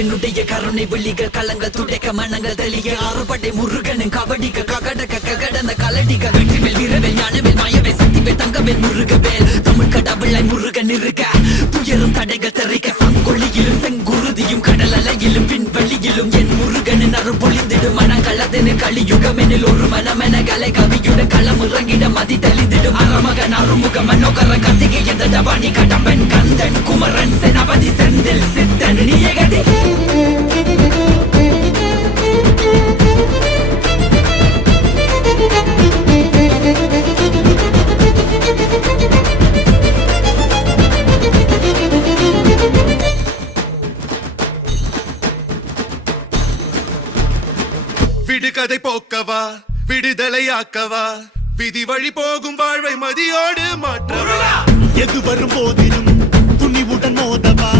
என்னுடைய கருணை விழிகள் கலங்கள் துடைக்க மனங்கள் தெளிய ஆறுபடை முருகனின் கபடிக்க ககடக்க ககடந்த கலடிக்க வெற்றிவேல் வீரவேல் ஞானவேல் மாயவேல் சக்திவேல் தங்கவேல் முருகவேல் தமிழ் கடவுளை முருகன் இருக்க துயரும் தடைகள் தெரிக்க சங்கொழியிலும் செங்குருதியும் கடல் அலையிலும் பின்வெளியிலும் என் முருகனின் அருள் பொழிந்திடும் மனங்களதென கலியுகமெனில் ஒரு மனமென கலை கவியுடன் களம் இறங்கிட மதி தெளிந்திடும் அறமகன் அருமுக மனோகர கத்திகை எந்த டபானி கடம்பன் கந்தன் குமரன் செனபதி செந்தில் சித்தன் நீயகதி விடுகதை போக்கவா விடுதலையாக்கவா விதி வழி போகும் வாழ்வை மதியோடு மாற்றவா எது வரும் போதிலும் துணிவுடன் மோதவா